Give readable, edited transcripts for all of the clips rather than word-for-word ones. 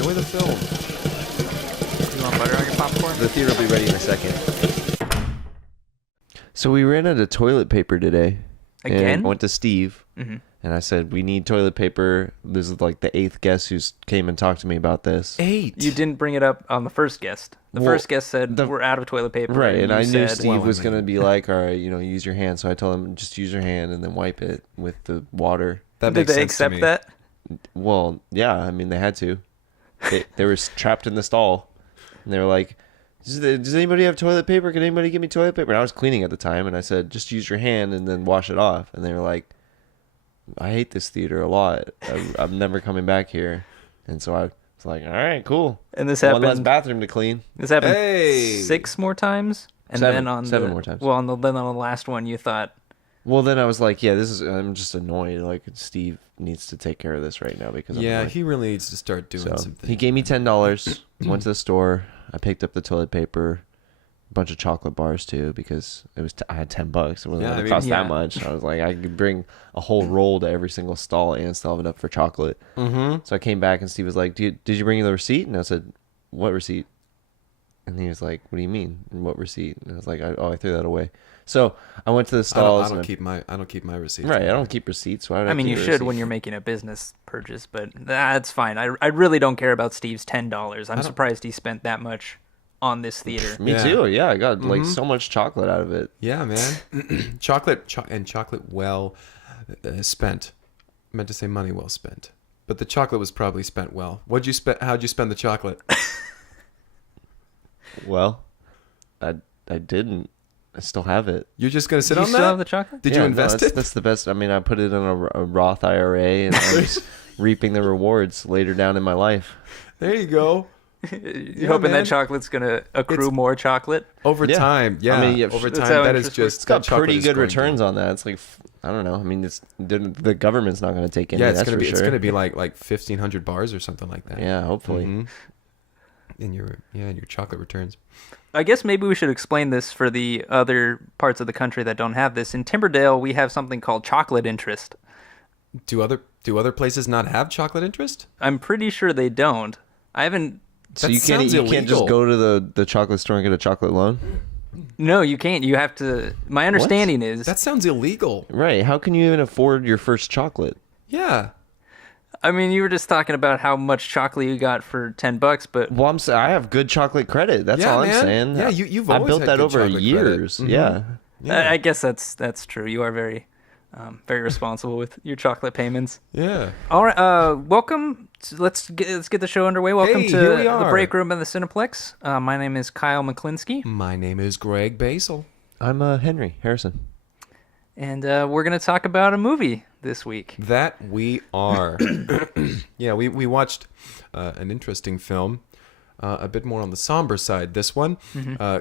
Enjoy the film. You want butter on your popcorn? The theater will be ready in a second. So we ran out of toilet paper today. Again? And I went to Steve, Mm-hmm. and I said, we need toilet paper. This is like the 8th guest who's came and talked to me about this. 8? You didn't bring it up on the first guest. The first guest said, we're out of toilet paper. Right, and I knew Steve was I going to mean- be like, all right, use your hand. So I told him, just use your hand and then wipe it with the water. That Did makes they sense to accept me. that? Well, yeah, I mean, they had to. They were trapped in the stall, and they were like, does anybody have toilet paper? Can anybody give me toilet paper? And I was cleaning at the time, and I said, just use your hand and then wash it off. And they were like, I hate this theater a lot. I'm never coming back here. And so I was like, all right, cool. And this One less happened. bathroom to clean. This happened Hey! 6 more times, and Seven. then on Seven more times. Well, then on the last one, you thought, Well, then I was like, yeah, I'm just annoyed. Like, Steve needs to take care of this right now because I'm Yeah, annoyed. he really needs to start doing So something. he gave me $10. Went to the store. I picked up the toilet paper, a bunch of chocolate bars too, because it was I had $10. It wasn't Yeah, going I to mean- cost Yeah. that much. I was like, I could bring a whole roll to every single stall and still have enough for chocolate. Mm-hmm. So I came back and Steve was like, did you bring the receipt? And I said, what receipt? And he was like, what do you mean? And what receipt? And I was like, I threw that away. So I went to the I stalls. don't keep my receipts. Right, I don't keep receipts. Why would I mean, keep you a should receipt? when you're making a business purchase, but that's fine. I really don't care about Steve's $10. I'm surprised he spent that much on this theater. Me Yeah. too. Yeah, I got like so much chocolate out of it. Yeah, man. chocolate well spent. I meant to say money well spent. But the chocolate was probably spent well. How'd you spend the chocolate? Well, I didn't. I still have it. You're just going to sit Do you on still that? have the chocolate? Did Yeah, you no, invest that's, it? That's the best. I mean, I put it in a Roth IRA, and I'm just reaping the rewards later down in my life. There you go. You're hoping man. that chocolate's going to accrue more chocolate? Over Yeah. time, yeah. I mean, yeah, over that's time, how that is interest works. just It's got that chocolate pretty is good going to- returns on that. It's like I don't know. I mean, the government's not going to take any. Yeah, that's it's for gonna sure. be like 1,500 bars or something like that. Yeah, hopefully. Mhm. In your chocolate returns. I guess maybe we should explain this for the other parts of the country that don't have this. In Timberdale, we have something called chocolate interest. Do other places not have chocolate interest? I'm pretty sure they don't. I haven't... So That you can't sounds just illegal. go to the chocolate store and get a chocolate loan, No, you can't. You have to... My understanding is... That sounds illegal. right? How can you even afford your first chocolate? Yeah. I mean, you were just talking about how much chocolate you got for $10, but Well, I have good chocolate credit. That's Yeah, all I'm man. saying. Yeah, you've I always built had that good over chocolate years. credit. Yeah. Yeah. I guess that's true. You are very responsible with your chocolate payments. Yeah. All right, welcome. Let's get the show underway. Welcome Hey, to here we the are. break room of the Cineplex. My name is Kyle McKlinsky, My name is Greg Basil. I'm Henry Harrison. and we're going to talk about a movie this week. That we are. Yeah, we watched an interesting film, a bit more on the somber side. This one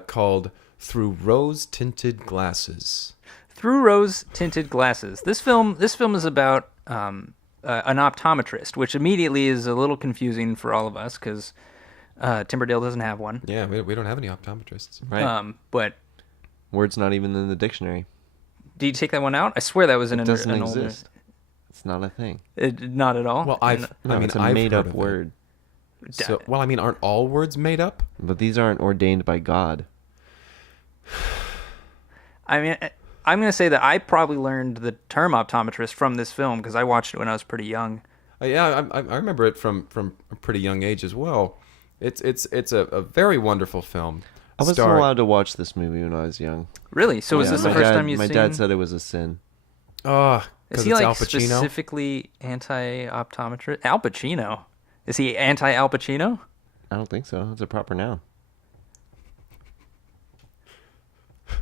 called Through Rose-Tinted Glasses. Through Rose-Tinted Glasses. This film is about an optometrist, which immediately is a little confusing for all of us because Timberdale doesn't have one. Yeah, we don't have any optometrists. Right. But Word's not even in the dictionary. did you take that one out? I swear that was in It an doesn't an older- exist. It's not a thing. Not at all. Well, No, it's a made-up word. So, well, I mean, aren't all words made up? But these aren't ordained by God. I mean, I'm going to say that I probably learned the term optometrist from this film because I watched it when I was pretty young. Yeah, I remember it from a pretty young age as well. It's a very wonderful film. I wasn't allowed to watch this movie when I was young. Really? So was Yeah, this the my first dad- time you've My seen? dad said it was a sin. Oh, Is because he it's like Al Pacino. specifically anti-optometrist? Al Pacino? Is he anti-Al Pacino? I don't think so. It's a proper noun.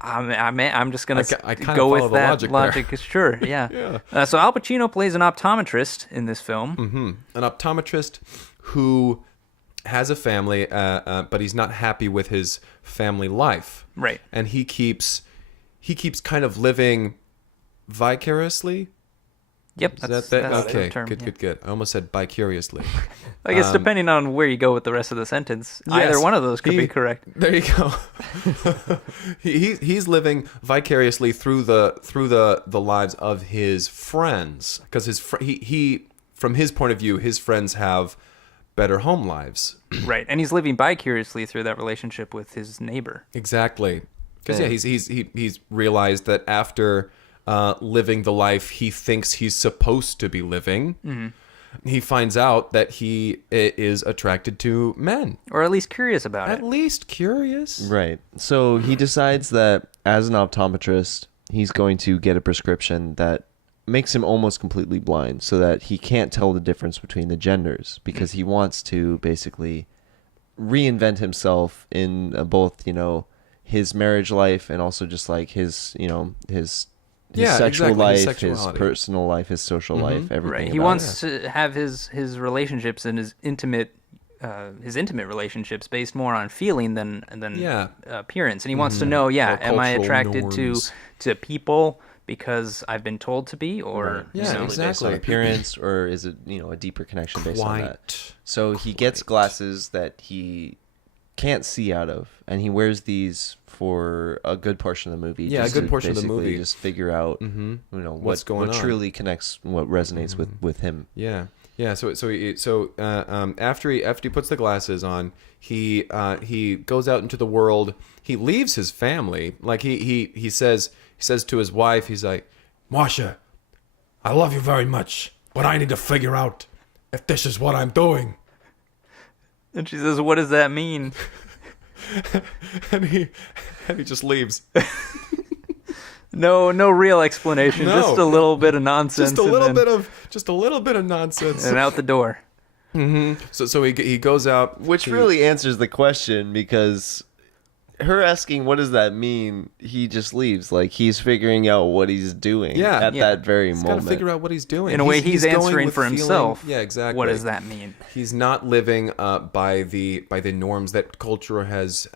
I'm just gonna I kinda go with follow the that logic there. Sure, yeah. Yeah. So Al Pacino plays an optometrist in this film. Mm-hmm. An optometrist who has a family, but he's not happy with his family life. Right. And he keeps kind of living vicariously. Yep. Is That's that the okay? term. Good, yeah. good, good. I almost said vicuriously. I guess depending on where you go with the rest of the sentence, either Yes, one of those could he- be correct. There you go. He's living vicariously through the lives of his friends, because he from his point of view, his friends have better home lives. Right, and he's living vicariously through that relationship with his neighbor. Exactly. Because he's realized that after living the life he thinks he's supposed to be living, he finds out that he is attracted to men. Or at least curious about At it. least curious. Right. So he decides that as an optometrist, he's going to get a prescription that makes him almost completely blind so that he can't tell the difference between the genders, because he wants to basically reinvent himself in both, his marriage life and also just like his, his sexual life, his personal life, his social life, everything. Right. He wants to have his relationships and his intimate relationships based more on feeling than appearance. And he wants to know, am I attracted to people because I've been told to be, or based on appearance, or is it a deeper connection based on that? So he gets glasses that he can't see out of, and he wears these for a good portion of the movie. Yeah, a good portion of the movie. Just figure out, what's going on, what truly connects, what resonates with him. Yeah. Yeah, so after he puts the glasses on, he goes out into the world. He leaves his family. Like he says to his wife, he's like, Marcia, I love you very much, but I need to figure out if this is what I'm doing. And she says, "What does that mean?" and he just leaves. No real explanation. No. Just a little bit of nonsense. Just a little bit of nonsense. And out the door. Mm-hmm. So he goes out, which really answers the question, because her asking what does that mean, he just leaves. Like, he's figuring out what he's doing at that very moment. He's got to figure out what he's doing. In a way, he's answering for himself. Yeah, exactly. What does that mean? He's not living by the norms that culture has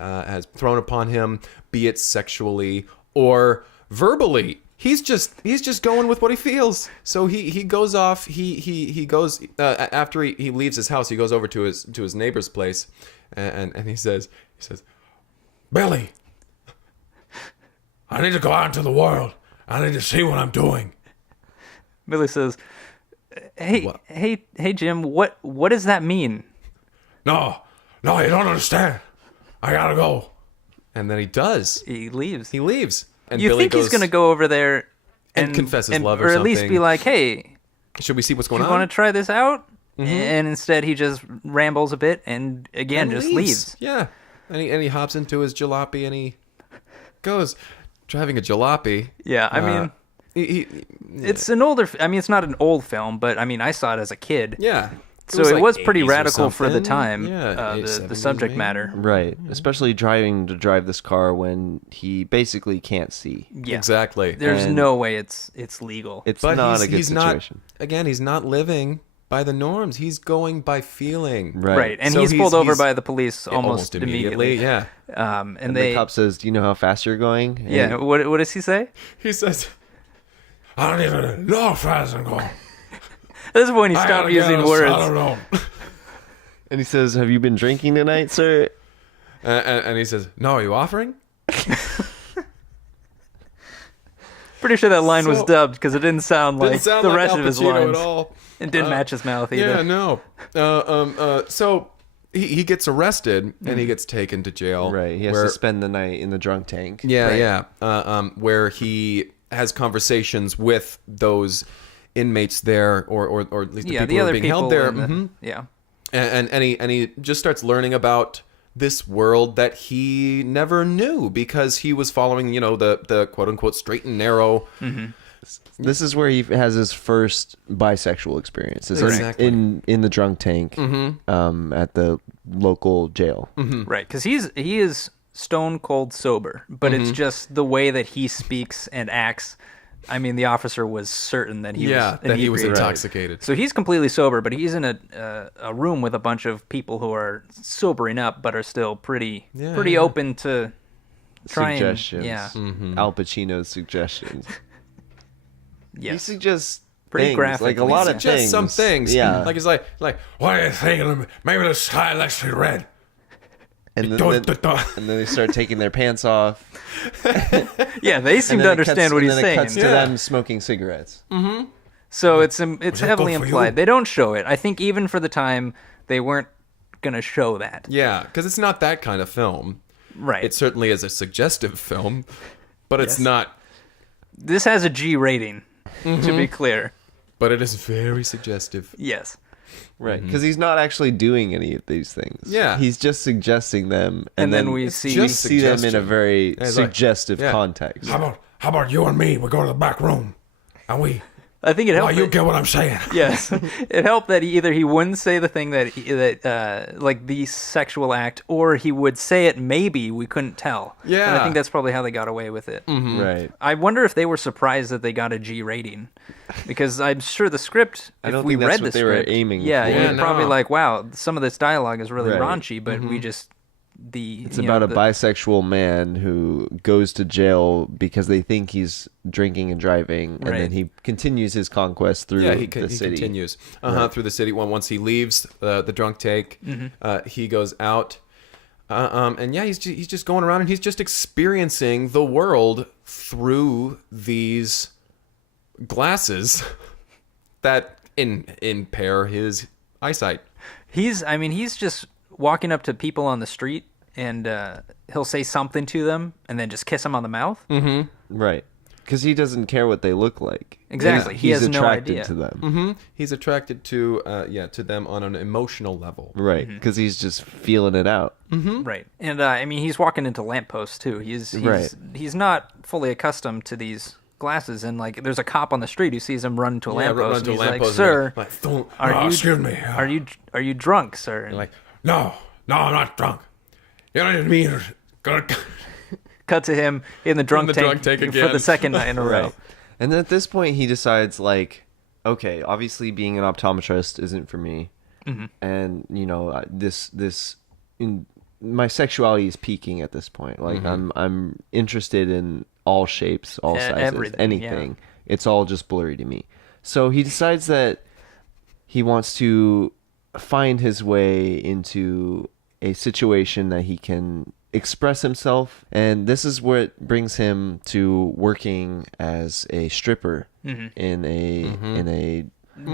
thrown upon him, be it sexually or verbally. He's just going with what he feels. So he goes off. He goes after he leaves his house. He goes over to his neighbor's place, and he says, Billy, I need to go out into the world. I need to see what I'm doing. Billy says, Hey, Jim, what does that mean? No, you don't understand. I gotta go. And then he does. He leaves. And you Billy think he's going to go over there and confess his love or at something. least be like, hey, should we see what's going on? You want to try this out? And instead he just rambles a bit and again just leaves. Yeah. And he hops into his jalopy and he goes driving a jalopy. Yeah, I mean, it's an older. I mean, it's not an old film, but I mean, I saw it as a kid. Yeah. So it was pretty radical for the time. Yeah, the subject matter. Right, especially drive this car when he basically can't see. Yeah, exactly. There's no way it's legal. It's not a good situation. He's not living by the norms. He's going by feeling. Right. And so he's pulled over by the police almost immediately. Yeah. And the cop says, "Do you know how fast you're going?" And yeah. What does he say? He says, "I don't even know how fast I'm going." At this point, he stopped using words. I don't know. And he says, "Have you been drinking tonight, sir?" And he says, "No, are you offering?" Pretty sure that line was dubbed because it didn't sound like the rest of his lines. At all. It didn't match his mouth either. Yeah, no. So he gets arrested and he gets taken to jail. Right. He has to spend the night in the drunk tank. Yeah, yeah. Where he has conversations with those inmates there, or at least the people who are being held there. Yeah. And he just starts learning about this world that he never knew because he was following, the quote unquote straight and narrow. This is where he has his first bisexual experience. Exactly. In the drunk tank at the local jail. Right, because he is stone cold sober, but it's just the way that he speaks and acts. I mean, the officer was certain that he was intoxicated. Right. So he's completely sober, but he's in a room with a bunch of people who are sobering up, but are still pretty open to trying. Suggestions. Yeah. Al Pacino's suggestions. Yes. He suggests pretty graphic, like a lot of things. Some things. Yeah. Like he's like, what are you thinking? Maybe the sky lets me red. And then they start taking their pants off. Yeah, they seem to understand what he's saying. It cuts to them smoking cigarettes. So it's heavily implied. They don't show it. I think even for the time, they weren't going to show that. Yeah, because it's not that kind of film. Right. It certainly is a suggestive film, but it's not. This has a G rating, to be clear. But it is very suggestive. Yes. Right, because he's not actually doing any of these things. Yeah. He's just suggesting them. And then we see them in a very suggestive context. How about you and me? We go to the back room, and we. I think it helped. You get what I'm saying? Yes, it helped that he wouldn't say the thing that like the sexual act, or he would say it. Maybe we couldn't tell. Yeah, and I think that's probably how they got away with it. Mm-hmm. Right. I wonder if they were surprised that they got a G rating, because I'm sure the script. I don't think that's what they were aiming for. You're probably like, wow, some of this dialogue is really raunchy, but we just. It's about a bisexual man who goes to jail because they think he's drinking and driving, and then he continues his conquest through the city. He continues through the city. Once he leaves the drunk take, he goes out, and he's just going around and he's just experiencing the world through these glasses that impair his eyesight. He's just walking up to people on the street, and he'll say something to them and then just kiss them on the mouth. Mm-hmm. Right. Because he doesn't care what they look like. Exactly. He has no idea. He's attracted to them. Mm-hmm. He's attracted to them on an emotional level. Right. Because he's just feeling it out. Mm-hmm. Right. And he's walking into lampposts too. He's not fully accustomed to these glasses, and like there's a cop on the street who sees him run into a lamppost, and he's like, "Sir, excuse me. Are you drunk, sir?" And like, No, I'm not drunk. You don't mean cut to him in the drunk tank again for the second night in a row. Right. And then at this point, he decides, like, okay, obviously being an optometrist isn't for me, and my sexuality is peaking at this point. Like, I'm interested in all shapes, all sizes, anything. Yeah. It's all just blurry to me. So he decides that he wants to find his way into a situation that he can express himself, and this is where it brings him to working as a stripper in a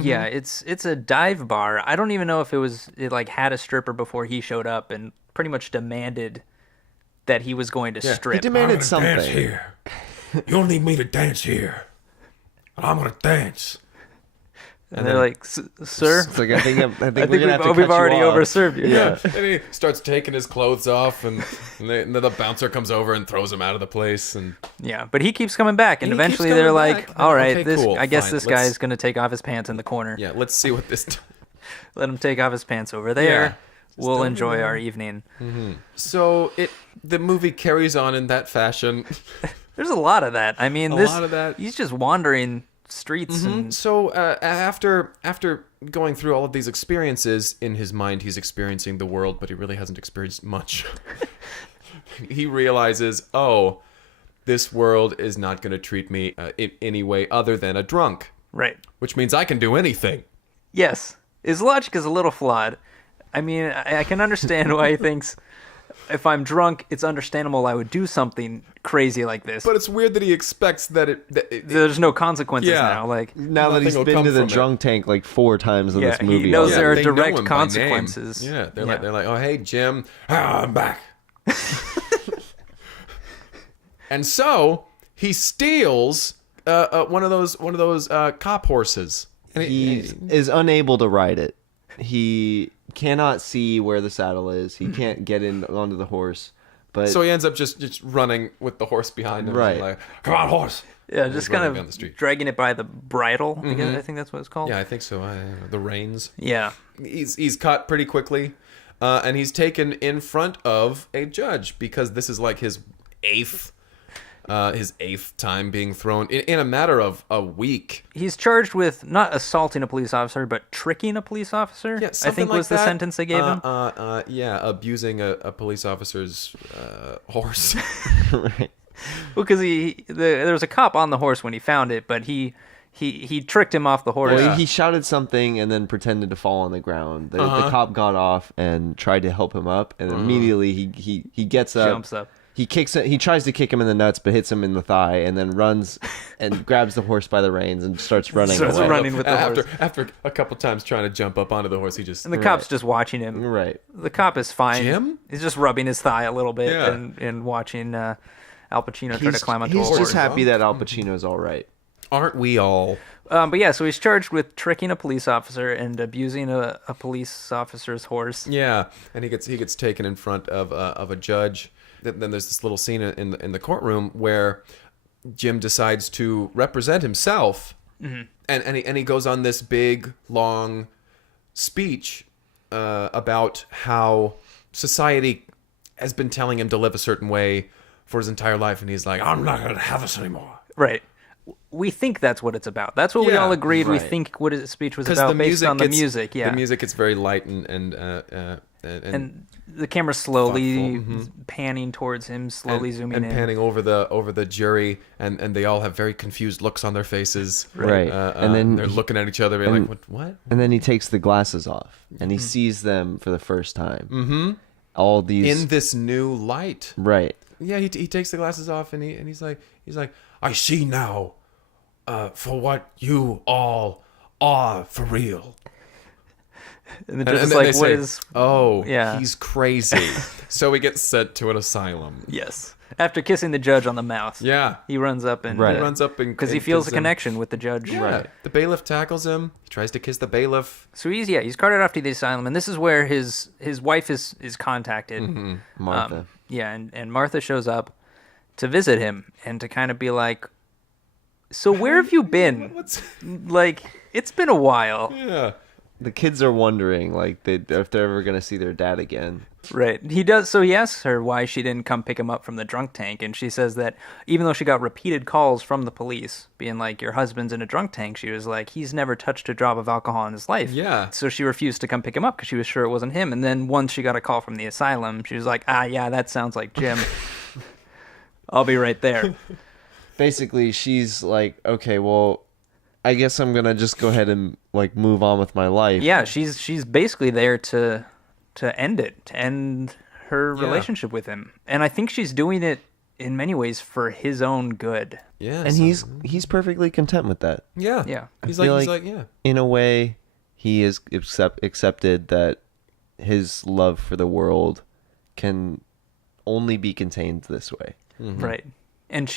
yeah, it's a dive bar. I don't even know if it like had a stripper before he showed up and pretty much demanded that he was going to strip. He demanded something. Dance here. You don't need me to dance here. I'm gonna dance. And they're like, "Sir, it's like, I think we're gonna have to we've cut already you off. overserved you." Yeah. And he starts taking his clothes off, and then the bouncer comes over and throws him out of the place. And but he keeps coming back, and eventually they're like, "All right, okay, cool, I guess fine. this guy is going to take off his pants in the corner. Yeah, let's see what this. Let him take off his pants over there. We'll enjoy our evening." So the movie carries on in that fashion. There's a lot of that. I mean, lot of that. He's just wandering streets and So after going through all of these experiences, in his mind he's experiencing the world, but he really hasn't experienced much. He realizes, this world is not going to treat me in any way other than a drunk. Right. Which means I can do anything. Yes. His logic is a little flawed. I mean, I can understand why he thinks if I'm drunk, it's understandable I would do something crazy like this. But it's weird that he expects that there's no consequences now. Like, now that he's been to the drunk tank like 4 times in this movie. He knows there are direct consequences. Yeah, they're like, oh, hey, Jim, I'm back. And so he steals one of those cop horses. And he is unable to ride it. He cannot see where the saddle is. He can't get onto the horse. But so he ends up just running with the horse behind him. Right. Like, come on, horse. Yeah, just kind of dragging it by the bridle. I think that's what it's called. Yeah, I think so. The reins. Yeah. He's caught pretty quickly, and he's taken in front of a judge because this is like his eighth time being thrown in a matter of a week. He's charged with not assaulting a police officer, but tricking a police officer. Yeah, I think like was the sentence they gave him. Abusing a police officer's horse. Right. Well, because there was a cop on the horse when he found it, but he tricked him off the horse. Well, he shouted something and then pretended to fall on the ground. The cop got off and tried to help him up, and immediately he gets up. Jumps up. He tries to kick him in the nuts, but hits him in the thigh, and then runs and grabs the horse by the reins and starts running away. Running with the horse. After a couple times trying to jump up onto the horse, he just... And the cop's just watching him. Right. The cop is fine. Jim? He's just rubbing his thigh a little bit and watching Al Pacino try to climb onto a horse. He's just happy that Al Pacino's all right. Aren't we all? But yeah, so he's charged with tricking a police officer and abusing a police officer's horse. Yeah, and he gets taken in front of a judge. Then there's this little scene in the courtroom where Jim decides to represent himself, and he goes on this big long speech about how society has been telling him to live a certain way for his entire life, and he's like, I'm not going to have this anymore. Right. We think that's what it's about. That's what we all agreed. Right. We think what his speech was about based on the music. Yeah, the music it's very light and the camera slowly panning towards him, slowly zooming in, panning over the jury, and they all have very confused looks on their faces. Right, and then they're looking at each other, like, what? And then he takes the glasses off, and he sees them for the first time. Mm-hmm. All these in this new light. Right. Yeah, he takes the glasses off, and he's like, I see now, for what you all are for real. And the judge is like, what is... Oh, yeah. He's crazy. So he gets sent to an asylum. Yes. After kissing the judge on the mouth. Yeah. He runs up and... Right. He runs up and... Because he feels a connection with the judge. Yeah. Right. The bailiff tackles him. He tries to kiss the bailiff. So he's carted off to the asylum, and this is where his wife is contacted. Mm-hmm. Martha. And Martha shows up to visit him and to kind of be like, so where have you been? Like, it's been a while. Yeah. The kids are wondering, like, if they're ever going to see their dad again. Right. He does. So he asks her why she didn't come pick him up from the drunk tank. And she says that even though she got repeated calls from the police being like, your husband's in a drunk tank, she was like, he's never touched a drop of alcohol in his life. Yeah. So she refused to come pick him up because she was sure it wasn't him. And then once she got a call from the asylum, she was like, yeah, that sounds like Jim. I'll be right there. Basically, she's like, okay, well, I guess I'm gonna just go ahead and like move on with my life. Yeah, she's basically there to end it, to end her relationship with him, and I think she's doing it in many ways for his own good. Yeah, and he's perfectly content with that. Yeah, yeah. He's like, yeah. In a way, he is accepted that his love for the world can only be contained this way. Mm-hmm. Right. And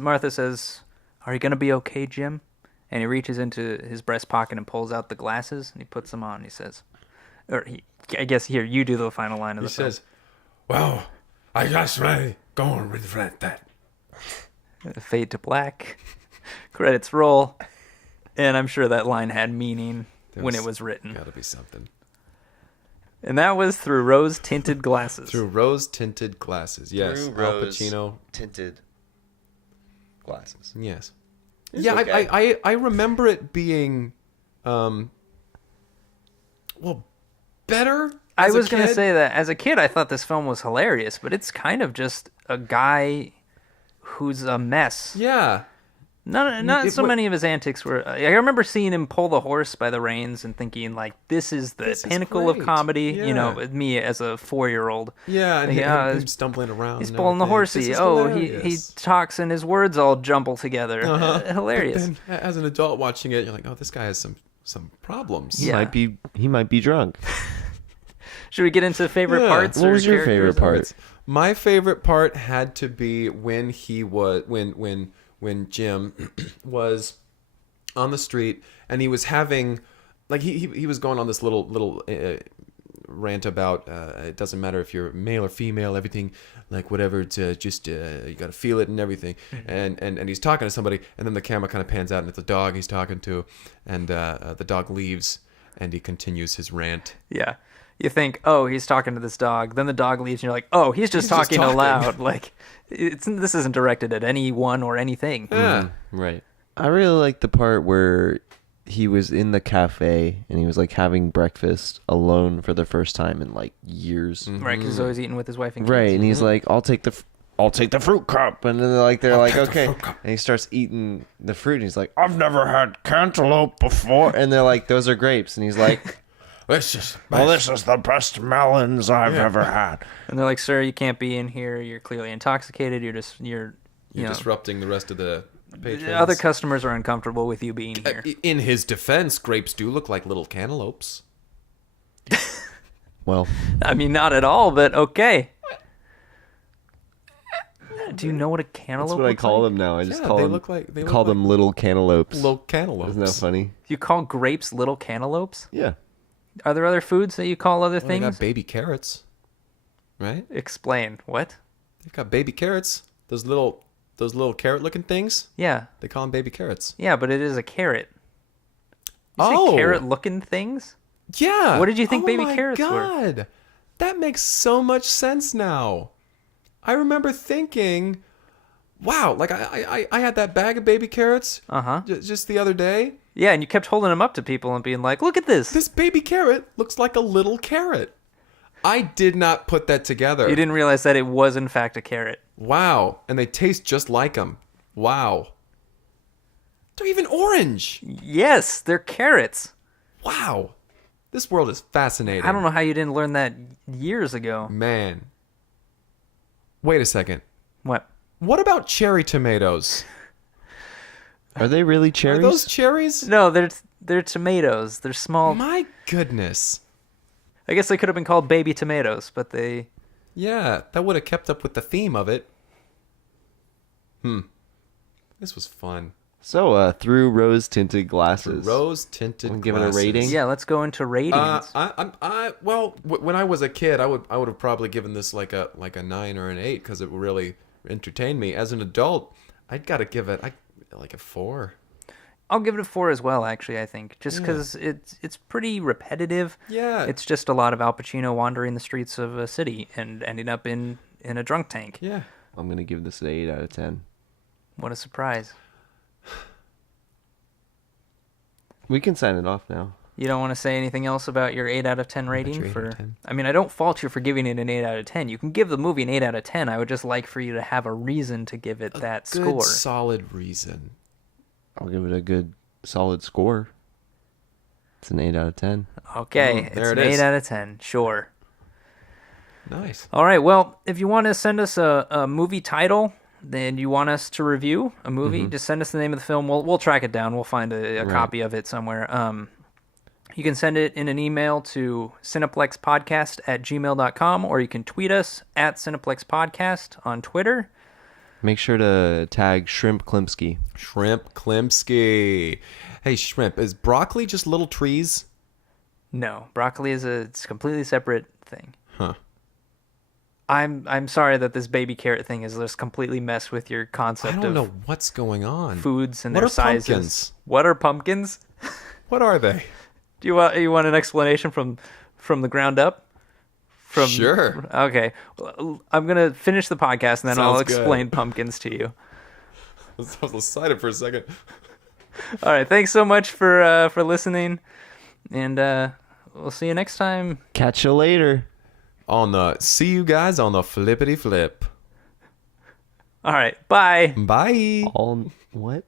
Martha says, "Are you gonna be okay, Jim?" And he reaches into his breast pocket and pulls out the glasses, and he puts them on. He says, I guess here, you do the final line of the film. He says, well, I just really go and regret that. Fade to black. Credits roll. And I'm sure that line had meaning when it was written. Gotta be something. And that was Through Rose-Tinted Glasses. Through Rose-Tinted Glasses, yes. Through Al Pacino. Tinted glasses. Yes. Yeah, okay. I remember it being, better. I was going to say that as a kid, I thought this film was hilarious, but it's kind of just a guy who's a mess. Yeah. Not so many of his antics were. I remember seeing him pull the horse by the reins and thinking, like, this is the pinnacle of comedy. Yeah. You know, with me as a 4-year-old. Yeah, and him stumbling around. He's pulling the horsey. He talks and his words all jumble together. Hilarious. But then, as an adult watching it, you're like, oh, this guy has some problems. He might be drunk. Should we get into favorite parts? What was your favorite part? My favorite part had to be when he was when Jim was on the street and he was having, like, he was going on this little rant about it doesn't matter if you're male or female, everything, like, whatever, it's just you got to feel it and everything. Mm-hmm. And he's talking to somebody, and then the camera kind of pans out and it's the dog he's talking to, and the dog leaves and he continues his rant. Yeah. You think, oh, he's talking to this dog. Then the dog leaves, and you're like, oh, he's just talking aloud. Like, this isn't directed at anyone or anything. Yeah, right. I really like the part where he was in the cafe and he was like having breakfast alone for the first time in like years. Mm-hmm. Right, because he's always eating with his wife and kids. Right, and he's like, I'll take the fruit cup, and then they're like, okay, and he starts eating the fruit, and he's like, I've never had cantaloupe before, and they're like, those are grapes, and he's like, This is Well, this is the best melons I've ever had. And they're like, sir, you can't be in here. You're clearly intoxicated. You're disrupting the rest of the patrons. The other customers are uncomfortable with you being here. In his defense, grapes do look like little cantaloupes. Well, I mean, not at all, but okay. Do you know what a cantaloupe that's what I call them now. I just call them little cantaloupes. Little cantaloupes. Isn't that funny? You call grapes little cantaloupes? Yeah. Are there other foods that you call other They things? got baby carrots, right? Explain. What? They've got baby carrots. Those little carrot-looking things. Yeah. They call them baby carrots. Yeah, but it is a carrot. You say carrot-looking things? Yeah. What did you think baby carrots were? Oh my God. That makes so much sense now. I remember thinking, wow, like I had that bag of baby carrots just the other day. Yeah, and you kept holding them up to people and being like, look at this. This baby carrot looks like a little carrot. I did not put that together. You didn't realize that it was, in fact, a carrot. Wow. And they taste just like them. Wow. They're even orange. Yes, they're carrots. Wow. This world is fascinating. I don't know how you didn't learn that years ago. Man. Wait a second. What? What about cherry tomatoes? Are they really cherries? Are those cherries? No, they're tomatoes. They're small. My goodness. I guess they could have been called baby tomatoes, but they... Yeah, that would have kept up with the theme of it. This was fun. So, through rose-tinted glasses. Rose-tinted Wanna glasses. give it a rating? Yeah, let's go into ratings. When I was a kid, I would have probably given this like a 9 or an 8 because it really entertained me. As an adult, I'd got to give it like a 4. I'll give it a 4 as well, actually, I think. Just because it's pretty repetitive. Yeah. It's just a lot of Al Pacino wandering the streets of a city and ending up in a drunk tank. Yeah. I'm going to give this an 8 out of 10. What a surprise. We can sign it off now. You don't want to say anything else about your 8 out of 10 rating? your 8 out of 10? I mean, I don't fault you for giving it an 8 out of 10. You can give the movie an 8 out of 10. I would just like for you to have a reason to give it that Good, score. solid reason. I'll give it a good, solid score. It's an 8 out of 10. Okay, there it's it an is. 8 out of 10. Sure. Nice. All right, well, if you want to send us a movie title, then you want us to review a movie, just send us the name of the film. We'll track it down. We'll find a copy of it somewhere. You can send it in an email to cineplexpodcast@gmail.com, or you can tweet us at cineplexpodcast on Twitter. Make sure to tag Shrimp Klimpsky. Shrimp Klimpsky. Hey, Shrimp, is broccoli just little trees? No, broccoli is it's a completely separate thing. Huh. I'm sorry that this baby carrot thing has just completely messed with your I concept don't of know what's going on. foods and What their are sizes. pumpkins? What are pumpkins? What are they? Do you want an explanation from the ground up? Sure. Okay. Well, I'm going to finish the podcast and then I'll Sounds good. explain pumpkins to you. I was excited for a second. All right. Thanks so much for listening. And we'll see you next time. Catch you later. See you guys on the flippity flip. All right. Bye. Bye. All what?